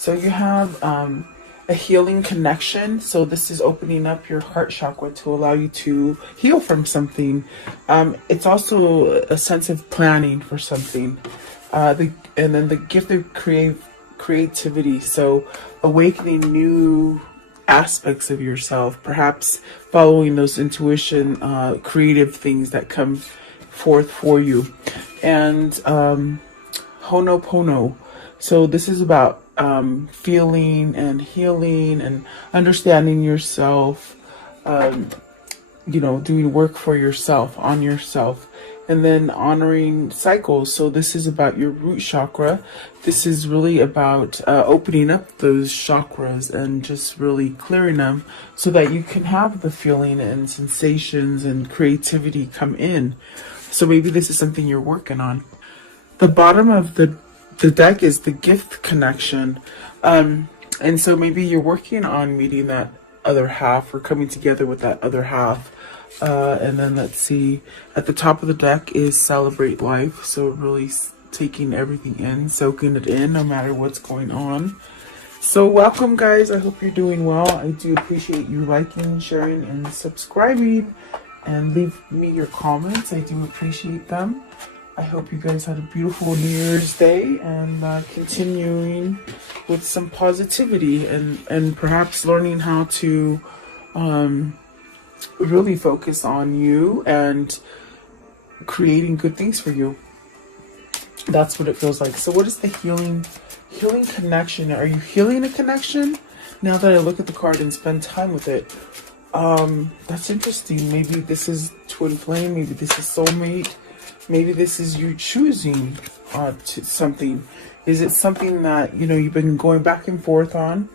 So you have a healing connection. So this is opening up your heart chakra to allow you to heal from something. It's also a sense of planning for something. And then the gift of creativity. So awakening new aspects of yourself, perhaps following those intuition, creative things that come forth for you. And Honopono. So this is about feeling and healing and understanding yourself, doing work for yourself, on yourself, and then honoring cycles. So this is about your root chakra. This is really about opening up those chakras and just really clearing them so that you can have the feeling and sensations and creativity come in. So maybe this is something you're working on. The bottom of the deck is the gift connection. And so maybe you're working on meeting that other half or coming together with that other half. And then let's see, at the top of the deck is celebrate life. So really taking everything in, soaking it in, no matter what's going on. So welcome, guys. I hope you're doing well. I do appreciate you liking, sharing, and subscribing. And leave me your comments. I do appreciate them. I hope you guys had a beautiful New Year's Day and continuing with some positivity and perhaps learning how to really focus on you and creating good things for you. That's what it feels like. So what is the healing connection? Are you healing a connection? Now that I look at the card and spend time with it, that's interesting. Maybe this is twin flame. Maybe this is soulmate. Maybe this is you choosing to something. Is it something that, you've been going back and forth on?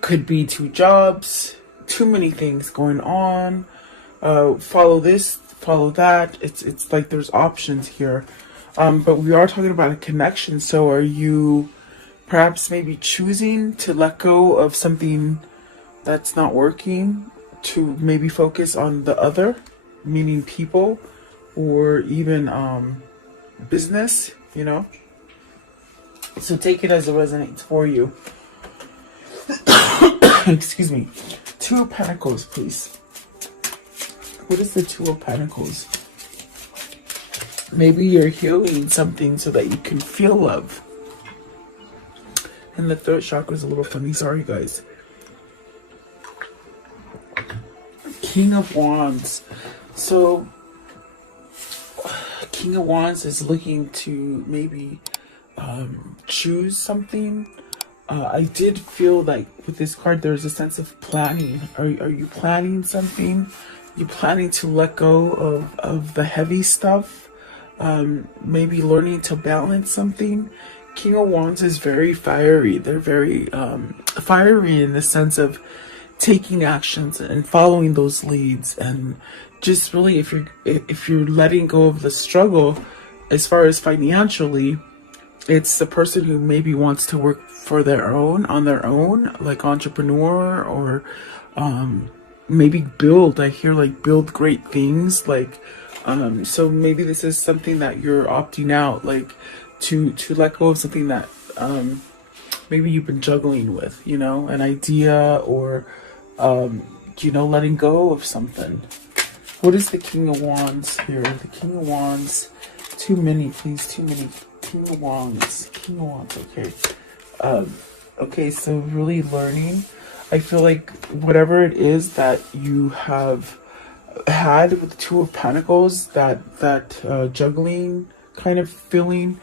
Could be two jobs, too many things going on. Follow this, follow that. It's like there's options here. But we are talking about a connection. So are you perhaps maybe choosing to let go of something that's not working to maybe focus on the other? Meaning people or even business, So take it as it resonates for you. Excuse me. Two of Pentacles, please. What is the Two of Pentacles? Maybe you're healing something so that you can feel love. And the third chakra is a little funny. Sorry, guys. King of Wands. So, King of Wands is looking to maybe choose something. I did feel like with this card, there's a sense of planning. Are you planning something? Are you planning to let go of the heavy stuff? Maybe learning to balance something. King of Wands is very fiery. They're very fiery in the sense of taking actions and following those leads, and just really if you're letting go of the struggle as far as financially, it's the person who maybe wants to work for on their own, like entrepreneur, or maybe build. I hear like build great things, like so maybe this is something that you're opting out, like to let go of something that maybe you've been juggling with, an idea, or letting go of something. What is the King of Wands here? The King of Wands. Too many, please. Too many. King of Wands. King of Wands. Okay. Okay, so really learning. I feel like whatever it is that you have had with the Two of Pentacles, that juggling kind of feeling,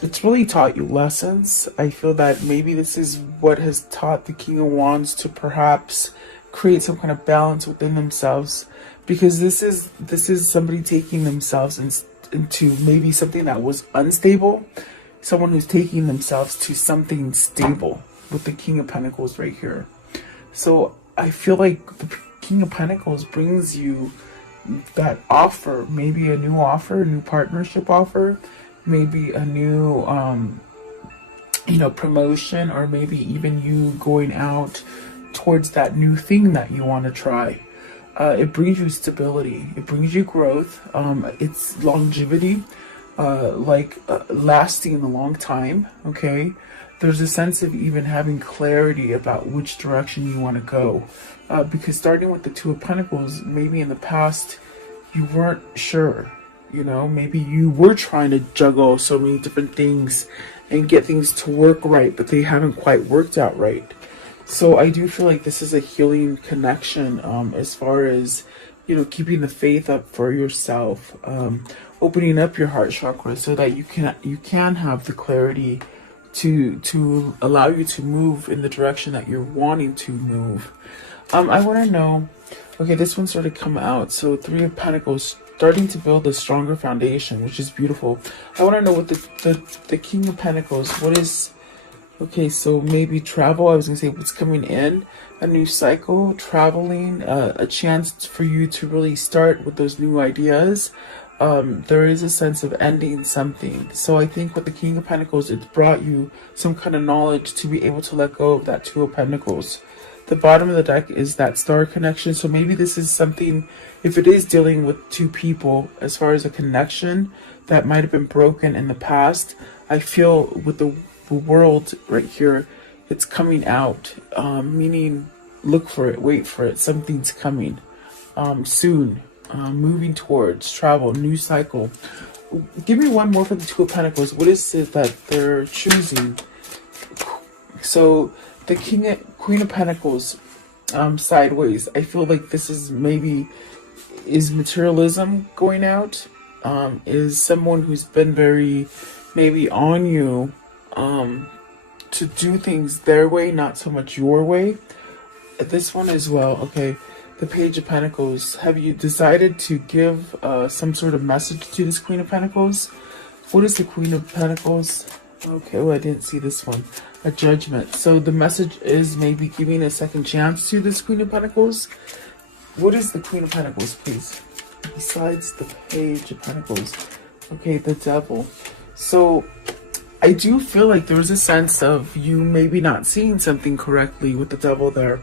it's really taught you lessons. I feel that maybe this is what has taught the King of Wands to perhaps create some kind of balance within themselves, because this is somebody taking themselves into maybe something that was unstable, someone who's taking themselves to something stable with the King of Pentacles right here. So I feel like the King of Pentacles brings you that offer, maybe a new offer, a new partnership offer, maybe a new promotion, or maybe even you going out towards that new thing that you want to try. It brings you stability, it brings you growth, it's longevity. lasting a long time, okay? There's a sense of even having clarity about which direction you want to go. Because starting with the Two of Pentacles, maybe in the past you weren't sure, you know, maybe you were trying to juggle so many different things and get things to work right, but they haven't quite worked out right. So I do feel like this is a healing connection, as far as, you know, keeping the faith up for yourself, opening up your heart chakra so that you can have the clarity to allow you to move in the direction that you're wanting to move. I want to know, okay, this one started to come out. So Three of Pentacles, starting to build a stronger foundation, which is beautiful. I want to know what the King of Pentacles, what is, okay, so maybe travel. I was going to say what's coming in, a new cycle, traveling, a chance for you to really start with those new ideas. There is a sense of ending something. So I think with the King of Pentacles, it's brought you some kind of knowledge to be able to let go of that Two of Pentacles. The bottom of the deck is that star connection. So maybe this is something, if it is dealing with two people, as far as a connection that might have been broken in the past, I feel with the world right here, it's coming out, meaning look for it, wait for it, something's coming soon, moving towards travel, new cycle. Give me one more for the Two of Pentacles. What is it that they're choosing? So the Queen of Pentacles, sideways. I feel like this is is materialism going out, is someone who's been very maybe on you, to do things their way, not so much your way. This one as well, okay, the Page of Pentacles. Have you decided to give some sort of message to this Queen of Pentacles? What is the Queen of Pentacles? Okay, well, I didn't see this one. A Judgment. So the message is maybe giving a second chance to this Queen of Pentacles. What is the Queen of Pentacles, please? Besides the Page of Pentacles. Okay, the Devil. So I do feel like there was a sense of you maybe not seeing something correctly with the Devil there.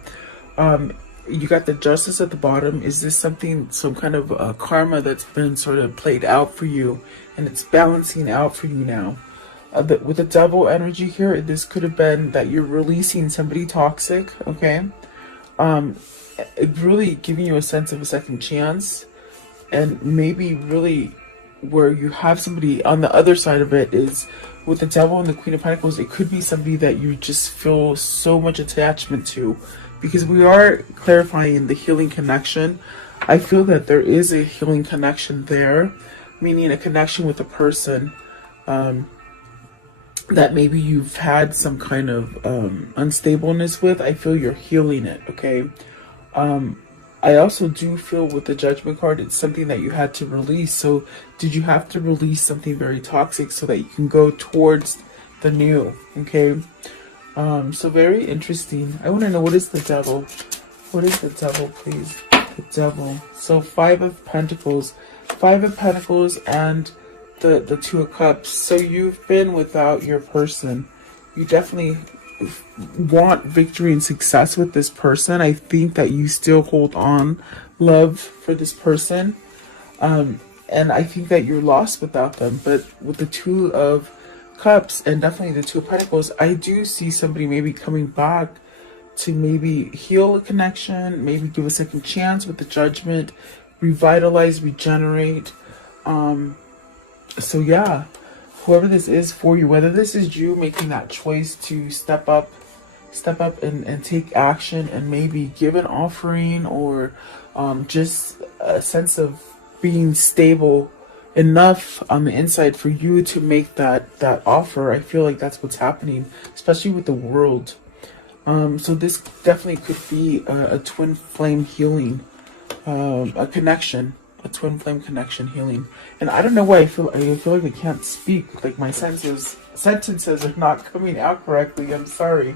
You got the Justice at the bottom. Is this something, some kind of karma that's been sort of played out for you and it's balancing out for you now? With the Devil energy here, this could have been that you're releasing somebody toxic, okay? Really giving you a sense of a second chance, and maybe really where you have somebody on the other side of it is with the Devil and the Queen of Pentacles. It could be somebody that you just feel so much attachment to, because we are clarifying the healing connection. I feel that there is a healing connection there, meaning a connection with a person that maybe you've had some kind of unstableness with. I feel you're healing it, okay? I also do feel with the Judgment card, it's something that you had to release. So did you have to release something very toxic so that you can go towards the new, okay? So very interesting. I want to know, what is the Devil? What is the Devil, please? The Devil. So Five of Pentacles. Five of Pentacles and the Two of Cups. So you've been without your person. You definitely want victory and success with this person. I think that you still hold on love for this person. And I think that you're lost without them. But with the Two of Cups and definitely the Two of Pentacles, I do see somebody maybe coming back to maybe heal a connection, maybe give a second chance with the Judgment, revitalize, regenerate. So yeah, whoever this is for you, whether this is you making that choice to step up and take action and maybe give an offering, or just a sense of being stable enough on the inside for you to make that offer. I feel like that's what's happening, especially with the world. So this definitely could be a twin flame healing, a connection. A twin flame connection healing. And I don't know why I feel like I can't speak. Like my sentences are not coming out correctly. I'm sorry.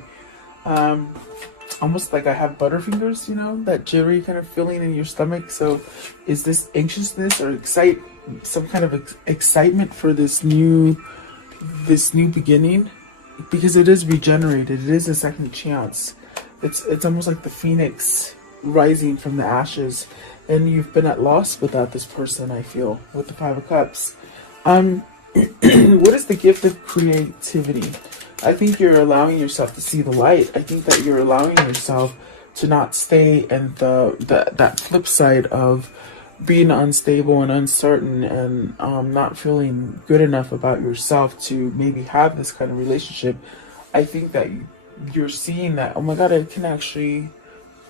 Almost like I have butterfingers, you know, that jittery kind of feeling in your stomach. So is this anxiousness or some kind of excitement for this new beginning? Because it is regenerated. It is a second chance. It's almost like the phoenix rising from the ashes. And you've been at loss without this person, I feel, with the Five of Cups. What is the gift of creativity? I think you're allowing yourself to see the light. I think that you're allowing yourself to not stay in that flip side of being unstable and uncertain, and not feeling good enough about yourself to maybe have this kind of relationship. I think that you're seeing that, oh my God, I can actually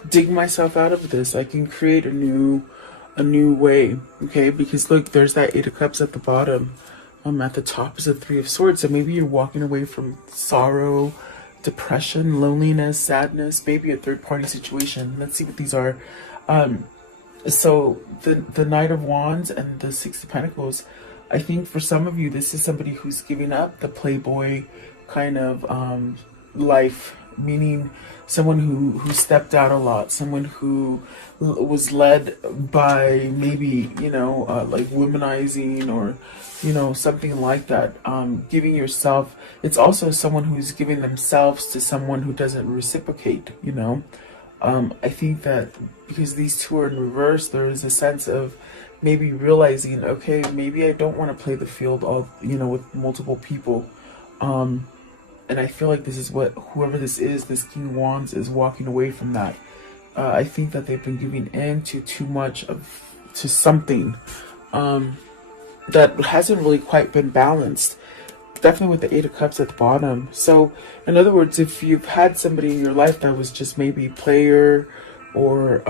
dig myself out of this. I can create a new way. Okay, because look, there's that Eight of Cups at the bottom. At the top is the Three of Swords. So maybe you're walking away from sorrow, depression, loneliness, sadness, maybe a third party situation. Let's see what these are. So the Knight of Wands and the Six of Pentacles, I think for some of you, this is somebody who's giving up the playboy kind of life, meaning someone who stepped out a lot, someone who was led by maybe, like womanizing or, something like that. Giving yourself, it's also someone who's giving themselves to someone who doesn't reciprocate, I think that because these two are in reverse, there is a sense of maybe realizing, okay, maybe I don't want to play the field all, with multiple people. And I feel like this is what whoever this is, this King of Wands, is walking away from that. I think that they've been giving in to too much to something that hasn't really quite been balanced. Definitely with the Eight of Cups at the bottom. So, in other words, if you've had somebody in your life that was just maybe a player, or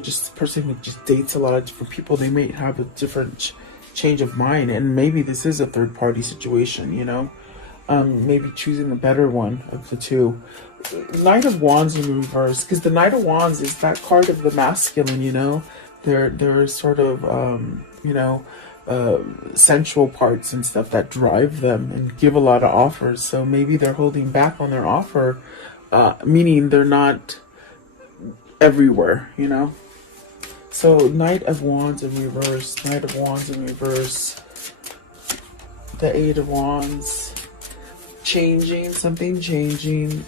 just a person who just dates a lot of different people, they may have a different change of mind, and maybe this is a third party situation. Maybe choosing the better one of the two. Knight of Wands in reverse, because the Knight of Wands is that card of the masculine. They're sort of sensual parts and stuff that drive them and give a lot of offers. So maybe they're holding back on their offer, meaning they're not everywhere, So Knight of Wands in reverse, Knight of Wands in reverse, the Eight of Wands, something changing,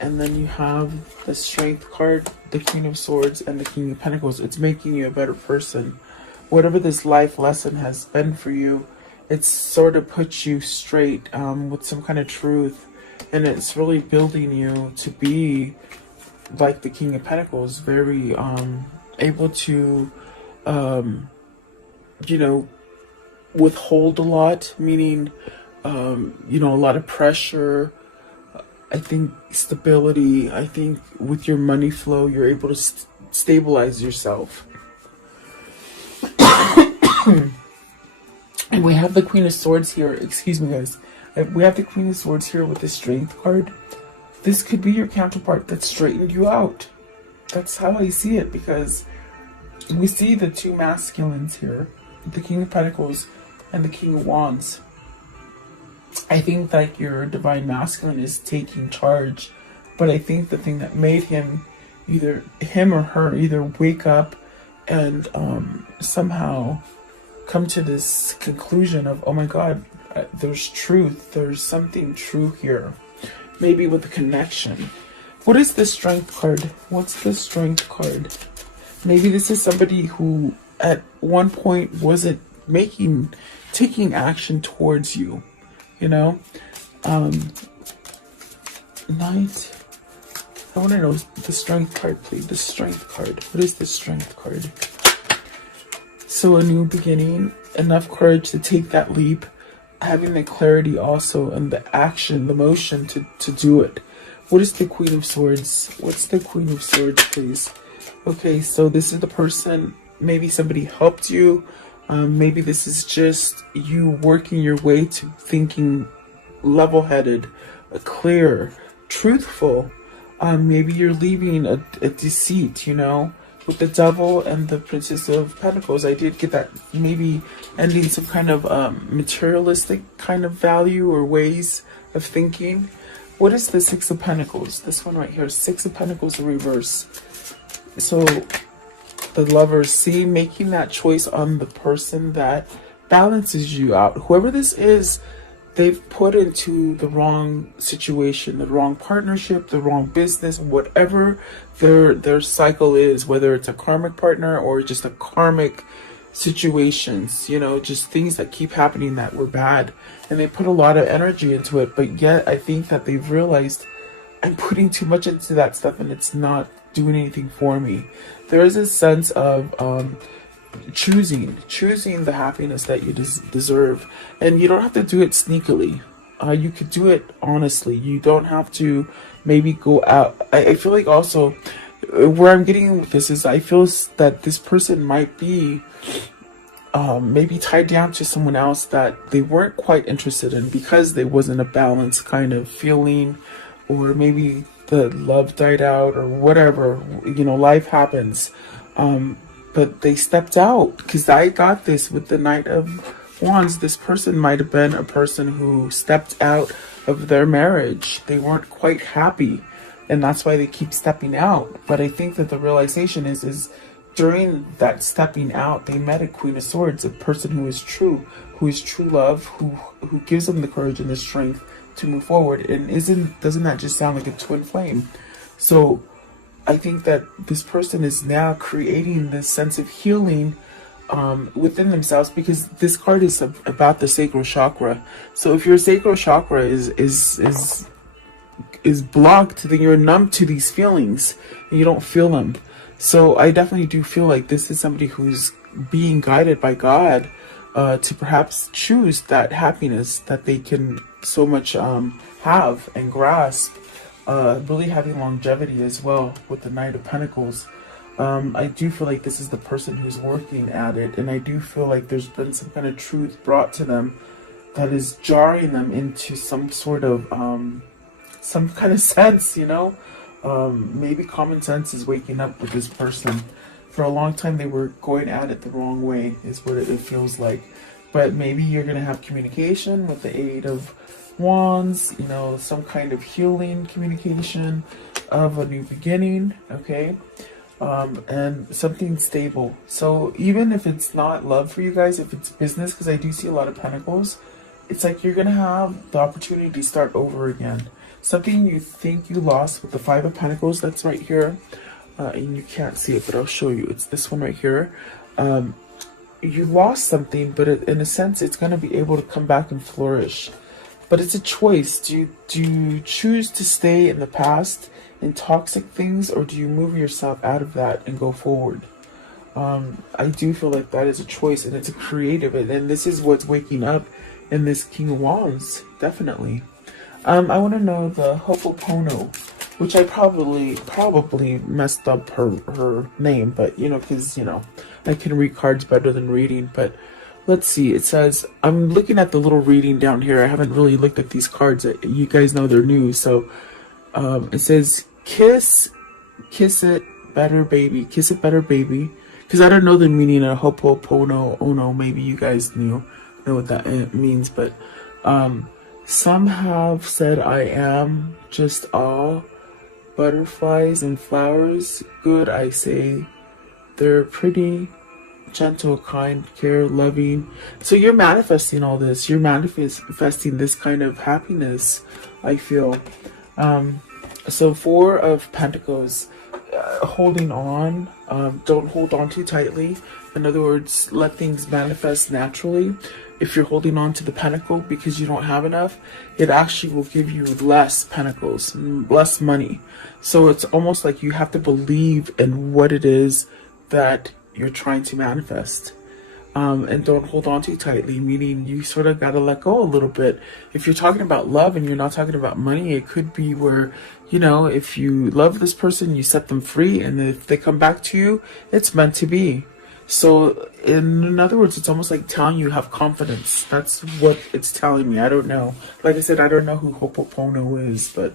and then you have the Strength card, the Queen of Swords, and the King of Pentacles. It's making you a better person. Whatever this life lesson has been for you, it's sort of puts you straight with some kind of truth, and it's really building you to be like the King of Pentacles, very able to withhold a lot, meaning a lot of pressure. I think stability. I think with your money flow, you're able to stabilize yourself. And we have the Queen of Swords here. Excuse me, guys. We have the Queen of Swords here with the Strength card. This could be your counterpart that straightened you out. That's how I see it, because we see the two masculines here, the King of Pentacles and the King of Wands. I think that your divine masculine is taking charge, but I think the thing that made him or her either wake up and somehow come to this conclusion of, oh my God, there's truth, there's something true here, maybe with a connection. What is the Strength card? What's the Strength card? Maybe this is somebody who at one point wasn't taking action towards you. Knight. I want to know the Strength card, please. The Strength card. What is the Strength card? So a new beginning, enough courage to take that leap, having the clarity also and the action, the motion to do it. What is the Queen of Swords? What's the Queen of Swords, please? Okay, so this is the person, maybe somebody helped you. Maybe this is just you working your way to thinking level-headed, clear, truthful. Maybe you're leaving a deceit, with the Devil and the Princess of Pentacles. I did get that, maybe ending some kind of materialistic kind of value or ways of thinking. What is the Six of Pentacles? This one right here, Six of Pentacles in reverse. So the Lovers, making that choice on the person that balances you out. Whoever this is, they've put into the wrong situation, the wrong partnership, the wrong business, whatever their cycle is, whether it's a karmic partner or just a karmic situations, you know, just things that keep happening that were bad, and they put a lot of energy into it. But yet I think that they've realized I'm putting too much into that stuff and it's not doing anything for me. There is a sense of choosing the happiness that you deserve, and you don't have to do it sneakily. You could do it honestly. You don't have to maybe go out. I feel like also where I'm getting with this is I feel that this person might be maybe tied down to someone else that they weren't quite interested in because there wasn't a balanced kind of feeling, or maybe the love died out or whatever, you know, life happens. But they stepped out, because I got this with the Knight of Wands. This person might have been a person who stepped out of their marriage. They weren't quite happy, and that's why they keep stepping out. But I think that the realization is during that stepping out, they met a Queen of Swords, a person who is true love, who gives them the courage and the strength to move forward. And doesn't that just sound like a twin flame? So I think that this person is now creating this sense of healing within themselves, because this card is about the sacral chakra. So if your sacral chakra is blocked, then you're numb to these feelings and you don't feel them. So I definitely do feel like this is somebody who's being guided by God to perhaps choose that happiness that they can so much have and grasp. Really having longevity as well with the Knight of Pentacles. I do feel like this is the person who's working at it, and I do feel like there's been some kind of truth brought to them that is jarring them into some sort of some kind of sense, you know. Maybe common sense is waking up with this person. For a long time they were going at it the wrong way, is what it feels like. But maybe you're going to have communication with the Eight of Wands, you know, some kind of healing communication of a new beginning, okay? And something stable. So even if it's not love for you guys, if it's business, because I do see a lot of pentacles, it's like you're going to have the opportunity to start over again. Something you think you lost with the Five of Pentacles, that's right here. And you can't see it, but I'll show you. It's this one right here. You lost something, but in a sense, it's going to be able to come back and flourish. But it's a choice. Do you choose to stay in the past in toxic things, or do you move yourself out of that and go forward? I do feel like that is a choice, and it's a creative, and this is what's waking up in this King of Wands, definitely. I want to know the Ho'oponopono, which I probably messed up her name, but you know, because you know, I can read cards better than reading. But let's see, it says, I'm looking at the little reading down here. I haven't really looked at these cards. You guys know they're new. So it says, kiss it better, baby. Kiss it better, baby. Because I don't know the meaning of Ho'oponopono. Maybe you guys know what that means. But some have said I am just all butterflies and flowers. Good, I say. They're pretty, gentle, kind, care, loving. So you're manifesting all this. You're manifesting this kind of happiness, I feel. So Four of Pentacles, holding on. Don't hold on too tightly. In other words, let things manifest naturally. If you're holding on to the pentacle because you don't have enough, it actually will give you less pentacles, less money. So it's almost like you have to believe in what it is that you're trying to manifest. And don't hold on too tightly, meaning you sort of got to let go a little bit. If you're talking about love and you're not talking about money, it could be where, you know, if you love this person, you set them free, and if they come back to you, it's meant to be. So in other words, it's almost like telling you have confidence. That's what it's telling me. I don't know. Like I said, I don't know who Ho'oponopono is, but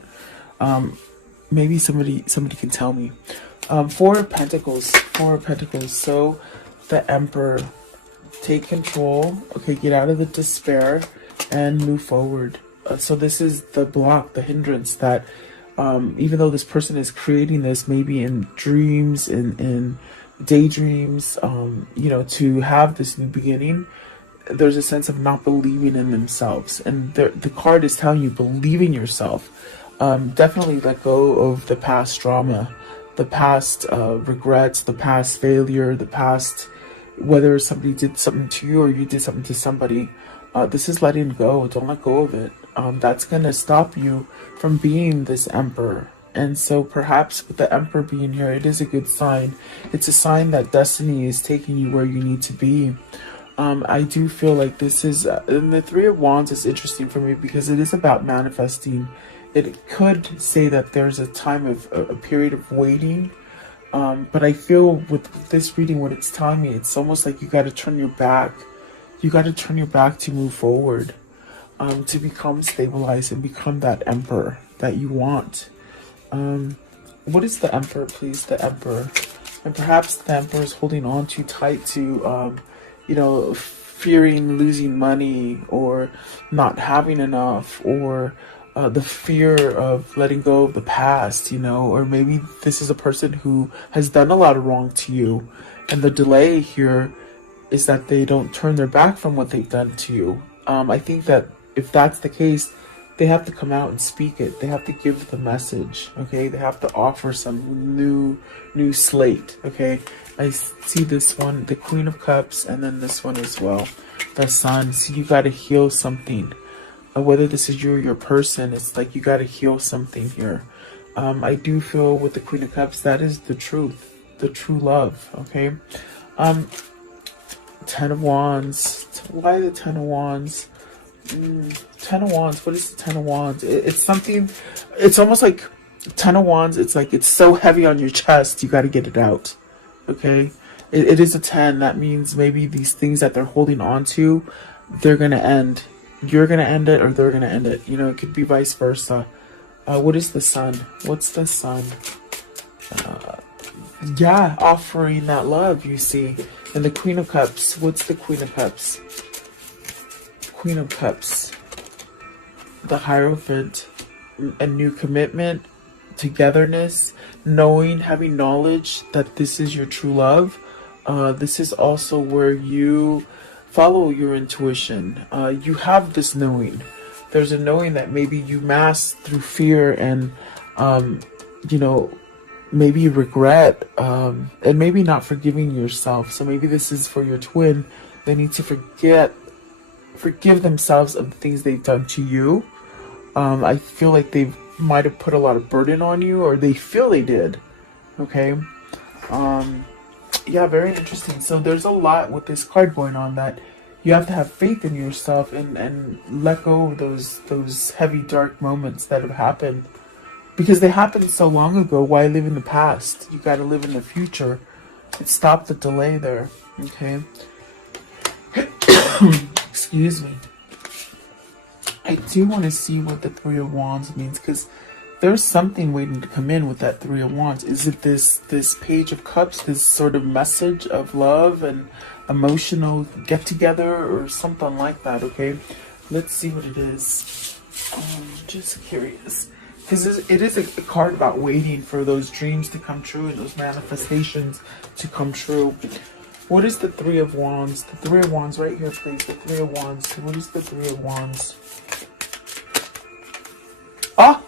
maybe somebody can tell me. Four of Pentacles. So the Emperor. Take control. Okay, get out of the despair and move forward. So this is the block, the hindrance that even though this person is creating this maybe in dreams, in daydreams, you know, to have this new beginning, there's a sense of not believing in themselves. And the card is telling you, believe in yourself. Definitely let go of the past drama, the past regrets, the past failure, the past, whether somebody did something to you or you did something to somebody. This is letting go. Don't let go of it. That's going to stop you from being this emperor. And so perhaps with the emperor being here, it is a good sign. It's a sign that destiny is taking you where you need to be. I do feel like this is, and the Three of Wands is interesting for me because it is about manifesting. It could say that there's a time of, a period of waiting. But I feel with this reading, what it's telling me, it's almost like you got to turn your back. You got to turn your back to move forward, to become stabilized and become that emperor that you want. What is the emperor, please? The emperor. And perhaps the emperor is holding on too tight to, you know, fearing losing money or not having enough, or the fear of letting go of the past, you know, or maybe this is a person who has done a lot of wrong to you. And the delay here is that they don't turn their back from what they've done to you. I think that if that's the case, they have to come out and speak it. They have to give the message, okay? They have to offer some new slate, okay? I see this one, the Queen of Cups, and then this one as well, the Sun. So you got to heal something. Whether this is you or your person, it's like you got to heal something here. I do feel with the Queen of Cups, that is the truth, the true love, okay? Ten of Wands. Why the Ten of Wands? Ten of Wands. What is the Ten of Wands? It's something, it's almost like Ten of Wands. It's like it's so heavy on your chest, you got to get it out. Okay? It is a 10. That means maybe these things that they're holding on to, they're going to end. You're going to end it or they're going to end it. You know, it could be vice versa. What is the Sun? What's the Sun? Yeah, offering that love, you see. And the Queen of Cups. What's the Queen of Cups? Queen of Cups. The Hierophant. A new commitment. Togetherness. Knowing, having knowledge that this is your true love. This is also where you follow your intuition. You have this knowing. There's a knowing that maybe you mask through fear and, you know, maybe regret, and maybe not forgiving yourself. So maybe this is for your twin. They need to forgive themselves of the things they've done to you. I feel like they might have put a lot of burden on you, or they feel they did. Okay. Yeah, very interesting. So there's a lot with this card going on, that you have to have faith in yourself and let go of those heavy, dark moments that have happened. Because they happened so long ago, why live in the past? You got to live in the future. Stop the delay there, okay? Excuse me. I do want to see what the Three of Wands means, because there's something waiting to come in with that Three of Wands. Is it this Page of Cups, this sort of message of love and emotional get-together or something like that, okay? Let's see what it is. Just curious. Because it is a card about waiting for those dreams to come true and those manifestations to come true. What is the Three of Wands? The Three of Wands right here, please. The Three of Wands. What is the Three of Wands? Ah!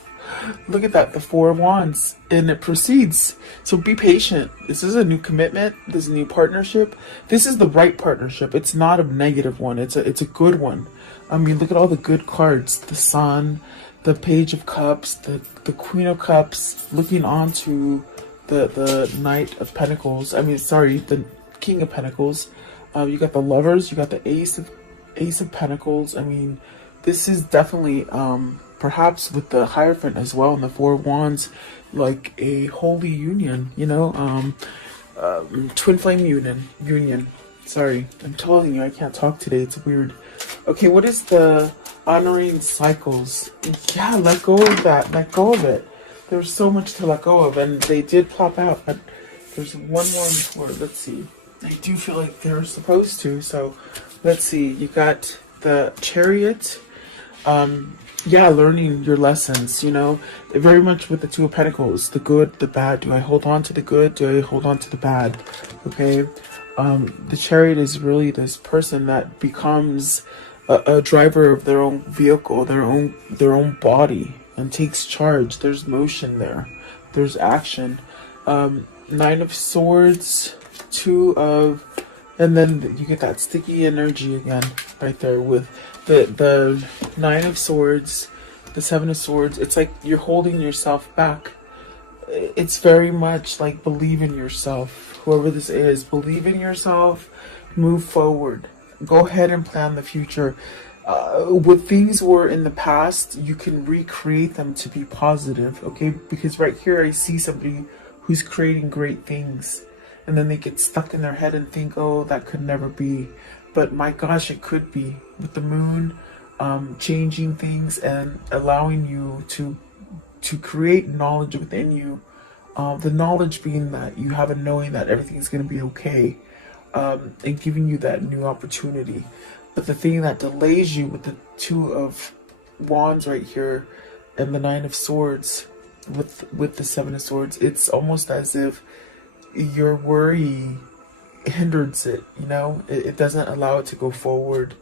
Look at that, the Four of Wands, and it proceeds. So be patient. This is a new commitment. This is a new partnership. This is the right partnership. It's not a negative one. It's a good one. I mean, look at all the good cards. The Sun, the Page of Cups, the Queen of Cups, looking on to the Knight of Pentacles. I mean, sorry, the King of Pentacles. You got the Lovers. You got the Ace of Pentacles. I mean, this is definitely perhaps with the Hierophant as well, and the Four of Wands, like a holy union, you know, twin flame union. Sorry, I'm telling you, I can't talk today. It's weird. Okay, what is the honoring cycles? Yeah, let go of that. Let go of it. There's so much to let go of, and they did plop out, but there's one more before. Let's see. I do feel like they're supposed to, so let's see. You got the Chariot. Yeah, learning your lessons, you know, very much with the Two of Pentacles, the good, the bad. Do I hold on to the good? Do I hold on to the bad? Okay. The Chariot is really this person that becomes a driver of their own vehicle, their own body, and takes charge. There's motion there. There's action. Nine of Swords, Two of And then you get that sticky energy again right there with the Nine of Swords, the Seven of Swords. It's like you're holding yourself back. It's very much like believe in yourself. Whoever this is, believe in yourself, move forward. Go ahead and plan the future. What things were in the past, you can recreate them to be positive, okay? Because right here I see somebody who's creating great things, and then they get stuck in their head and think, oh, that could never be. But my gosh, it could be. With the moon changing things and allowing you to create knowledge within you. The knowledge being that you have a knowing that everything's going to be okay, and giving you that new opportunity. But the thing that delays you with the Two of Wands right here and the Nine of Swords with the Seven of Swords, it's almost as if your worry hinders it, you know? It doesn't allow it to go forward.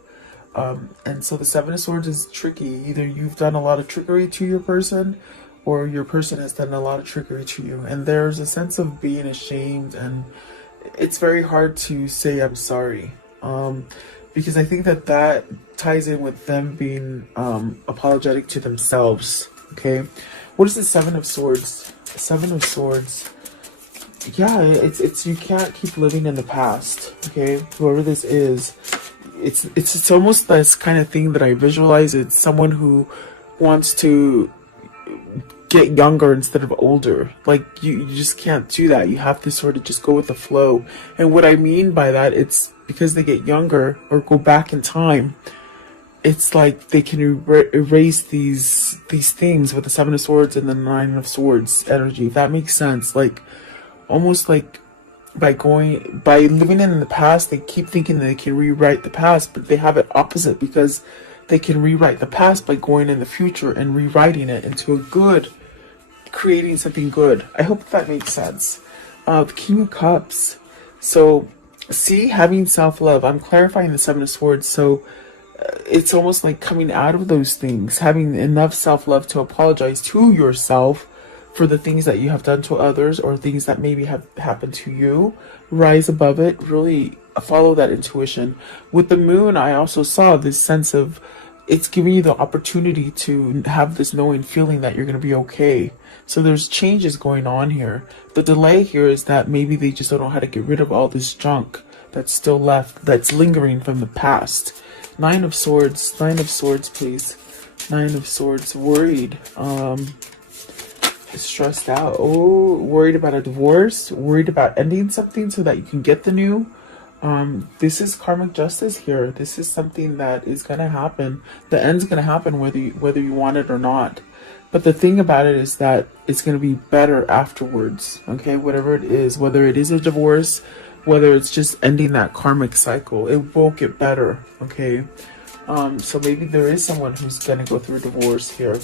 And so the Seven of Swords is tricky. Either you've done a lot of trickery to your person, or your person has done a lot of trickery to you. And there's a sense of being ashamed, and it's very hard to say I'm sorry. Because I think that ties in with them being apologetic to themselves. Okay, what is the Seven of Swords? Seven of Swords. Yeah, it's you can't keep living in the past. Okay, whoever this is, it's almost this kind of thing that I visualize. It's someone who wants to get younger instead of older. Like you just can't do that. You have to sort of just go with the flow. And what I mean by that, it's because they get younger or go back in time, it's like they can erase these things with the Seven of Swords and the Nine of Swords energy, if that makes sense. Like almost like by living in the past, they keep thinking that they can rewrite the past, but they have it opposite, because they can rewrite the past by going in the future and rewriting it into a good, creating something good. I hope that makes sense. The King of Cups. So see, having self-love, I'm clarifying the Seven of Swords. So it's almost like coming out of those things, having enough self-love to apologize to yourself for the things that you have done to others, or things that maybe have happened to you. Rise above it, really follow that intuition. With the moon, I also saw this sense of, it's giving you the opportunity to have this knowing feeling that you're going to be okay. So there's changes going on here. The delay here is that maybe they just don't know how to get rid of all this junk that's still left, that's lingering from the past. Nine of Swords, please. Nine of Swords, worried, stressed out. Oh, worried about a divorce, worried about ending something so that you can get the new. This is karmic justice here. This is something that is going to happen. The end's going to happen whether you want it or not. But the thing about it is that it's going to be better afterwards. Okay, whatever it is, whether it is a divorce, whether it's just ending that karmic cycle, it will get better. Okay, so maybe there is someone who's going to go through a divorce here.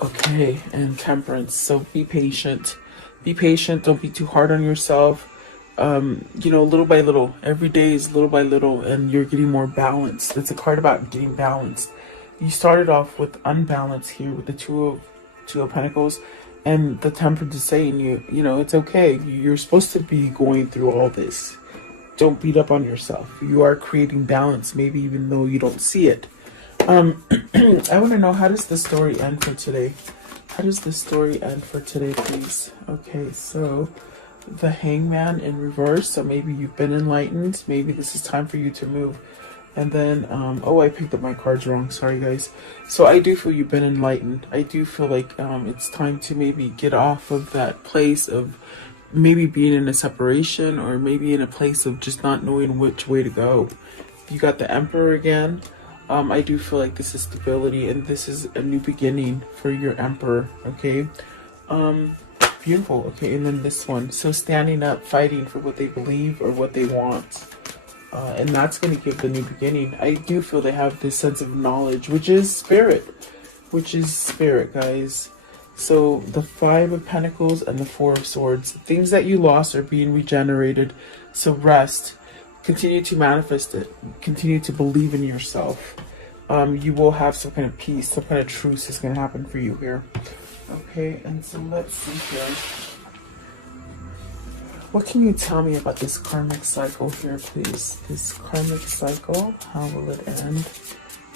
Okay, and Temperance. So be patient. Be patient. Don't be too hard on yourself. You know, little by little. Every day is little by little, and you're getting more balanced. It's a card about getting balanced. You started off with unbalance here with the Two of Pentacles, and the Temperance is saying you know, it's okay. You're supposed to be going through all this. Don't beat up on yourself. You are creating balance, maybe even though you don't see it. I want to know, how does the story end for today? How does the story end for today, please? Okay, so the Hangman in reverse. So maybe you've been enlightened. Maybe this is time for you to move. And then, oh, I picked up my cards wrong. Sorry, guys. So I do feel you've been enlightened. I do feel like it's time to maybe get off of that place of maybe being in a separation, or maybe in a place of just not knowing which way to go. You got the Emperor again. I do feel like this is stability, and this is a new beginning for your Emperor. Okay, beautiful. Okay, and then this one. So standing up, fighting for what they believe or what they want. And that's going to give the new beginning. I do feel they have this sense of knowledge, which is spirit. Guys. So the Five of Pentacles and the Four of Swords. Things that you lost are being regenerated. So rest. Continue to manifest it. Continue to believe in yourself. You will have some kind of peace. Some kind of truce is going to happen for you here. Okay, and so let's see here. What can you tell me about this karmic cycle here, please? This karmic cycle, how will it end?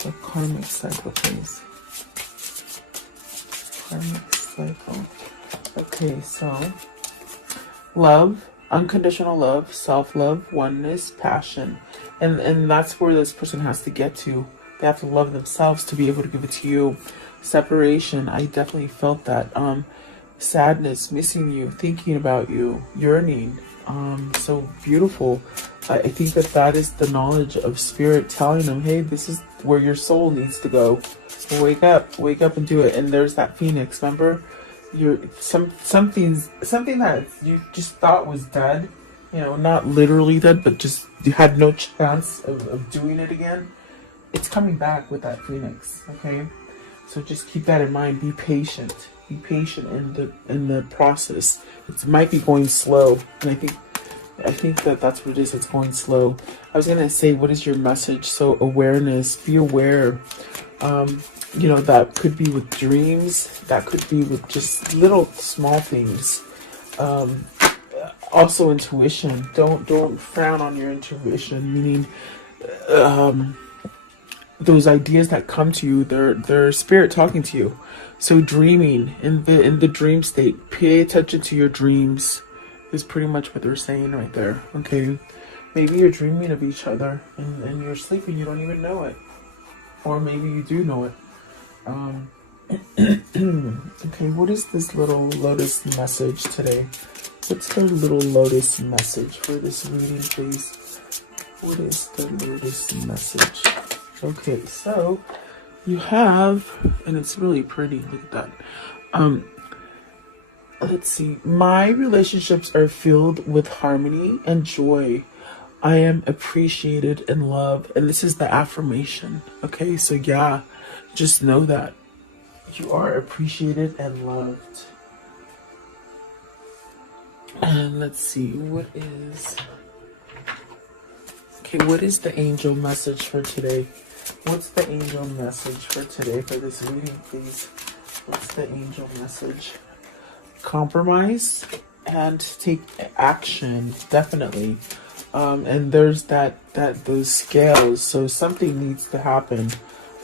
The karmic cycle, please. Karmic cycle. Okay, so love, unconditional love, self-love, oneness, passion. And that's where this person has to get to. They have to love themselves to be able to give it to you. Separation, I definitely felt that. Sadness, missing you, thinking about you, yearning. So beautiful. I think that is the knowledge of spirit telling them, hey, this is where your soul needs to go. So wake up and do it. And there's that phoenix, remember? You're something that you just thought was dead, you know, not literally dead, but just you had no chance of doing it again. It's coming back with that phoenix. Okay, so just keep that in mind. Be patient. Be patient in the process. It might be going slow, and I think that's what it is. It's going slow. I was gonna say, what is your message? So awareness. Be aware. You know, that could be with dreams. That could be with just little small things. Also intuition. Don't frown on your intuition. Meaning, those ideas that come to you, they're spirit talking to you. So dreaming in the dream state, pay attention to your dreams is pretty much what they're saying right there. Okay, maybe you're dreaming of each other and you're sleeping, you don't even know it, or maybe you do know it. Okay, what is this little lotus message today? What's the little lotus message for this reading, please? What is the lotus message? Okay, so you have, and it's really pretty, look at that. Let's see. My relationships are filled with harmony and joy. I am appreciated and loved. And this is the affirmation. Okay, so yeah, just know that you are appreciated and loved. And let's see, what is the angel message for today? What's the angel message for today for this reading, please? What's the angel message? Compromise and take action, definitely. And there's those scales, so something needs to happen.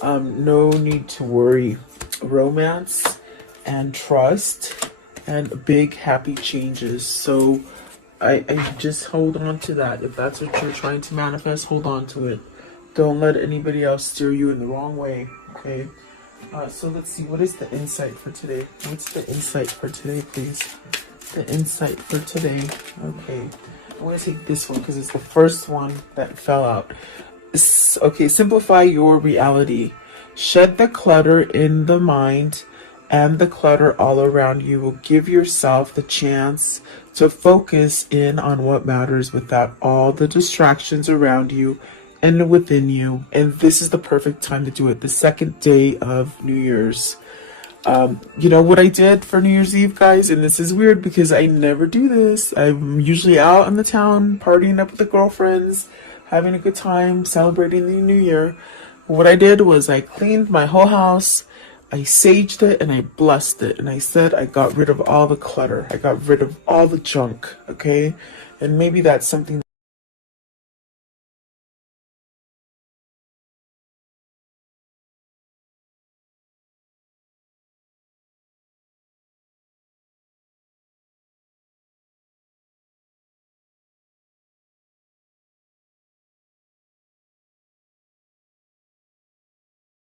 No need to worry. Romance and trust and big happy changes. So I just hold on to that. If that's what you're trying to manifest, hold on to it. Don't let anybody else steer you in the wrong way. Okay. So let's see. What is the insight for today? What's the insight for today, please? The insight for today. Okay. I want to take this one because it's the first one that fell out. Okay. Simplify your reality. Shed the clutter in the mind and the clutter all around you. Will give yourself the chance to focus in on what matters without all the distractions around you and within you. And this is the perfect time to do it. The second day of New Year's. You know what I did for New Year's Eve, guys? And this is weird because I never do this. I'm usually out in the town, partying up with the girlfriends, having a good time, celebrating the New Year. What I did was I cleaned my whole house, I saged it, and I blessed it. And I said I got rid of all the clutter. I got rid of all the junk, okay? And maybe that's something